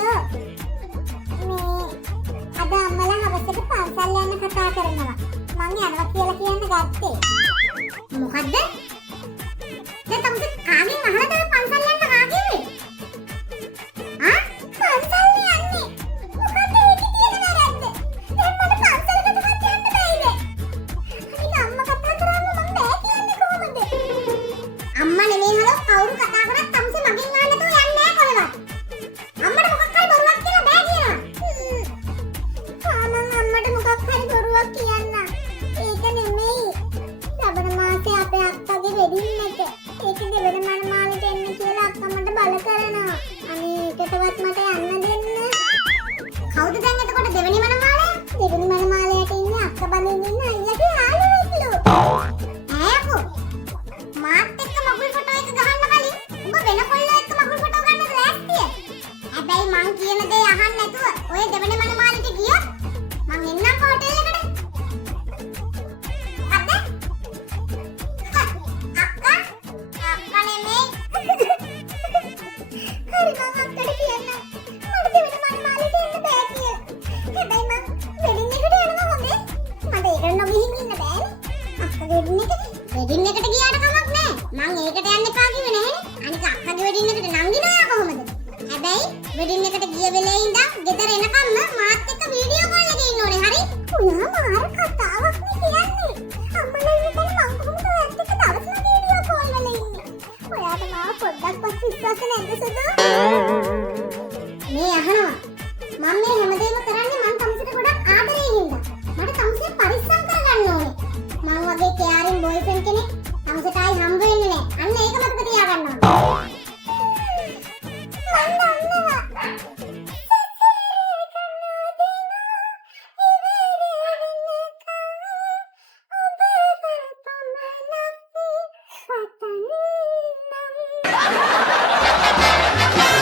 Hello මේ අද අම්මලා හවසට පන්සල් යන්න කතා කරනවා. මං යනවා කියලා කියන්න ගත්තේ. මොකද්ද? දැන් තමයි කාගෙන් අහලා තමයි පන්සල් යන්න කාගෙන්නේ? ආ පන්සල් යන්නේ. මොකද්ද ඒකේ තියෙන වැරද්ද? දැන් මට පන්සලකටවත් යන්න බැයිද? අනිත් අම්මා කතා කරාම මං බෑ කියන්නේ කොහොමද? අම්මා නෙමෙයි හලෝ කවුරු කතා කරත් තමසේ මගෙන් අහන්න තෝ යන්නේ නැහැ කොහෙවත්. අම්මට මොකක් හරි බොරුවක් කියලා බෑ කියනවා. මම අම්මට මොකක් හරි බොරුවක් කියන්න. ඒක නෙමෙයි. ලබන මාසේ අපේ අක්කගේ වෙඩින් එක. ඒක දෙවන මනමාලට එන්න කියලා අක්කා මට බල කරනවා. අනේ ඒකටවත් මට යන්න දෙන්න. කවුද දැන් එතකොට දෙවෙනි මනමාලයා? දෙවෙනි මනමාලයට ඉන්නේ අක්කා බඳින්න ඉන්න අයියාගේ යාළුවෙක්ලු. ඈකෝ මාත් එක්ක මගුල් ෆොටෝ එක ගහන්න කලින් උඹ වෙන කොල්ලෝ එක්ක මගුල් ෆොටෝ ගන්නද ලෑස්තිය? හැබැයි මං කියන දේ අහන්න නැතුව ඔය දෙවෙනි මනමාලට ගියොත් මං එන්නම් හෝටල් එකට. අද අක්කා නෙමෙයි. හරි මං අක්කට කියන්නම්. මට දෙවෙනි මනමාලට එන්න බෑ කියලා. හැබැයි මං වෙඩින් එකට යනවා හොඳේ. මට ඒකට නොගිහින් ඉන්න බෑනේ. අක්කගේ වෙඩින් එකට ගියාට කමක් නෑ. මං ඒකට යන්න එපා කිව්වේ නෑනේ. අනික අක්කගේ වෙඩින් එකට නංගිනවා කොහොමද? හැබැයි වෙඩින් එකට ගිය වෙලේ ඉඳන් ගෙදර එනකම්ම මාත් එක්ක වීඩියෝ කෝල් එකේ ඉන්න ඕනේ. හරි? ඔයා මාර කතාවක් නේ කියන්නේ. අම්මලා ඉන්න තැන මං කොහොමද ඔයත් එක්ක දවසම වීඩියෝ කෝල් වල ඉන්නේ? ඔයාට මාව පොඩ්ඩක්වත් විශ්වාස නැද්ද සුදු? මේ අහනවා. මම මේ හැමදේම කරන්නේ මං තමසට ගොඩක් ආදරේ හින්දා. මට තමසේ පරිස්සම් කරගන්න ඕනේ. මං වගේ කෙයාරින් බොයිෆ්‍රෙන්ඩ් කෙනෙක් තමසට ආයි හම්බ වෙන්නේ නෑ. අන්න ඒක මතක තියාගන්න ඕනේ. මං දන්නවා.